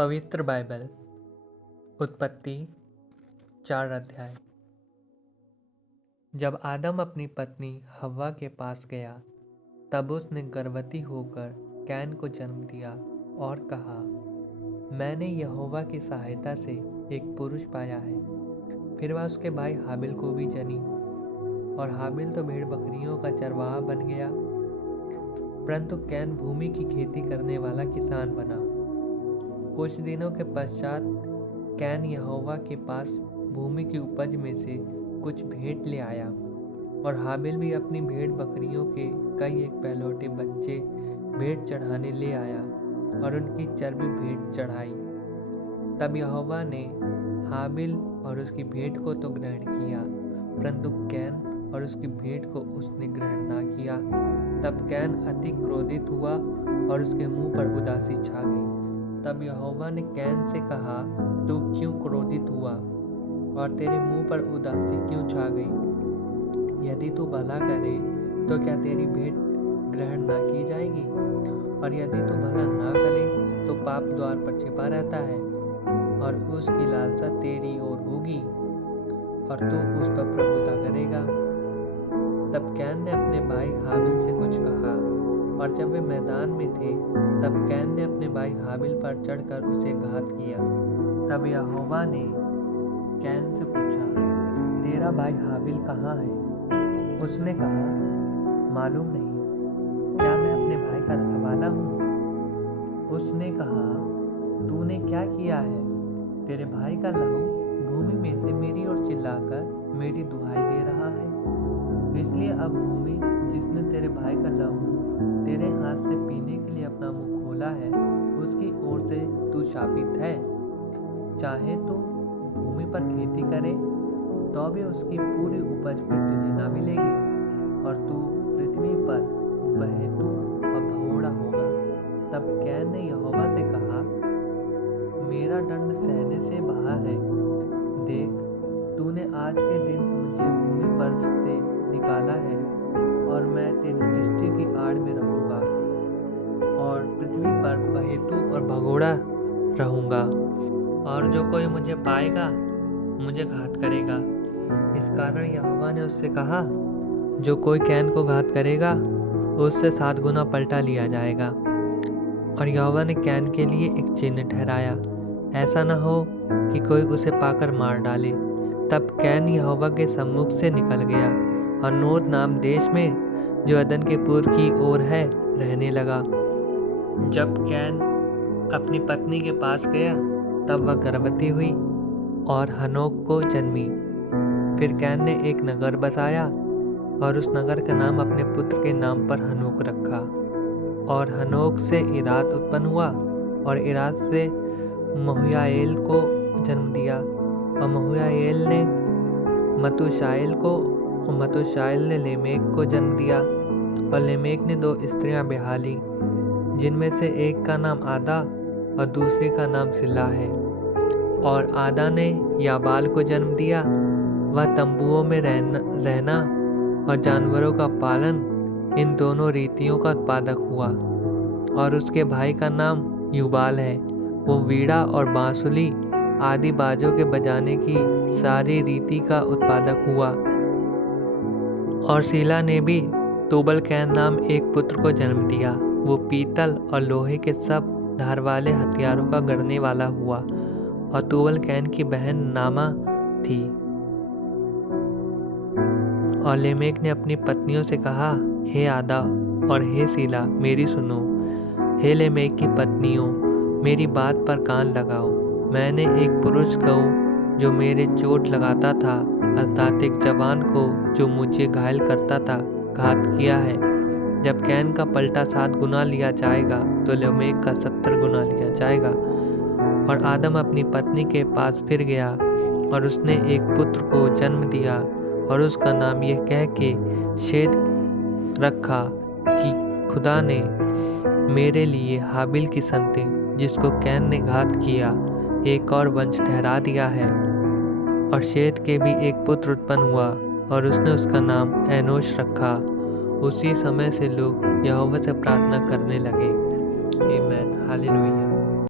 पवित्र बाइबल उत्पत्ति 4 अध्याय। जब आदम अपनी पत्नी हव्वा के पास गया तब उसने गर्भवती होकर कैन को जन्म दिया और कहा, मैंने यहोवा की सहायता से एक पुरुष पाया है। फिर वह उसके भाई हाबिल को भी जनी और हाबिल तो भेड़ बकरियों का चरवाहा बन गया, परंतु कैन भूमि की खेती करने वाला किसान बना। कुछ दिनों के पश्चात कैन यहोवा के पास भूमि की उपज में से कुछ भेंट ले आया और हाबिल भी अपनी भेड़ बकरियों के कई एक पहलौठे बच्चे भेंट चढ़ाने ले आया और उनकी चर्बी भेंट चढ़ाई। तब यहोवा ने हाबिल और उसकी भेंट को तो ग्रहण किया, परंतु कैन और उसकी भेंट को उसने ग्रहण ना किया। तब कैन अति क्रोधित हुआ और उसके मुंह पर उदासी छा गई। तब यहोवा ने कैन से कहा, तू क्यों क्रोधित हुआ और तेरे मुंह पर उदासी क्यों छा गई? यदि तू भला करे तो क्या तेरी भेंट ग्रहण ना की जाएगी? और यदि तू भला ना करे तो पाप द्वार पर छिपा रहता है और उसकी लालसा तेरी ओर होगी और तू उस पर प्रभुता करेगा। तब कैन ने अपने भाई हाबिल से कुछ कहा और जब वे मैदान में थे तब कैन ने अपने भाई हाबिल पर चढ़कर उसे घात किया। तब यहोवा ने कैन से पूछा, तेरा भाई हाबिल कहाँ है? उसने कहा, मालूम नहीं, क्या मैं अपने भाई का रखवाला हूँ? उसने कहा, तूने क्या किया है? तेरे भाई का लहू भूमि में से मेरी ओर चिल्लाकर मेरी दुहाई दे रहा है। इसलिए अब भूमि जिसने तेरे भाई का लहू तेरे हाथ से पीने के लिए अपना मुंह खोला है, उसकी ओर से तू शापित है। चाहे तो भूमि पर खेती करे तो भी उसकी पूरी उपज फिर तुझे ना मिलेगी और तू पृथ्वी पर बहेतू और भगोड़ा होगा। तब कैन ने यहोवा से कहा, मेरा दंड सहने से बाहर है। देख, तूने आज के दिन मुझे भूमि पर से निकाला है और मैं तेरी दृष्टि की आड़ में रहूंगा और पृथ्वी पर बहेतू और भगोड़ा रहूंगा, और जो कोई मुझे पाएगा मुझे घात करेगा। इस कारण यहोवा ने उससे कहा, जो कोई कैन को घात करेगा उससे 7 गुना पलटा लिया जाएगा। और यहोवा ने कैन के लिए एक चिन्ह ठहराया, ऐसा न हो कि कोई उसे पाकर मार डाले। तब कैन यहोवा के सम्मुख से निकल गया और नोद नाम देश में जो अदन के पूर्व की ओर है रहने लगा। जब कैन अपनी पत्नी के पास गया तब वह गर्भवती हुई और हनोक को जन्मी। फिर कैन ने एक नगर बसाया और उस नगर का नाम अपने पुत्र के नाम पर हनोक रखा। और हनोक से इराद उत्पन्न हुआ और इराद से महुयाएल को जन्म दिया और महुयाएल ने मतूशाएल को और मतूशाएल ने लेमेक को जन्म दिया। और लेमेक ने 2 स्त्रियां ब्याह ली, जिनमें से एक का नाम आदा और दूसरी का नाम सिला है। और आदा ने याबाल को जन्म दिया। वह तंबुओं में रहना और जानवरों का पालन, इन दोनों रीतियों का उत्पादक हुआ। और उसके भाई का नाम युबाल है। वो वीणा और बांसुली आदि बाजों के बजाने की सारी रीति का उत्पादक हुआ। और सीला ने भी तुबल कैन नाम एक पुत्र को जन्म दिया। वो पीतल और लोहे के सब धार वाले हथियारों का गढ़ने वाला हुआ। और तुबल कैन की बहन नामा थी। और लेमेक ने अपनी पत्नियों से कहा, हे आदा और हे सीला, मेरी सुनो। हे लेमेक की पत्नियों, मेरी बात पर कान लगाओ। मैंने एक पुरुष को जो मेरे चोट लगाता था, अर्थात एक जवान को जो मुझे घायल करता था, घात किया है। जब कैन का पलटा 7 गुना लिया जाएगा तो लेमेक का 70 गुना लिया जाएगा। और आदम अपनी पत्नी के पास फिर गया और उसने एक पुत्र को जन्म दिया और उसका नाम यह कह के शेत रखा कि खुदा ने मेरे लिए हाबिल की संतति, जिसको कैन ने घात किया, एक और वंश ठहरा दिया है। और शेत के भी एक पुत्र उत्पन्न हुआ और उसने उसका नाम एनोश रखा। उसी समय से लोग यहोवा से प्रार्थना करने लगे। आमीन, हालेलुया।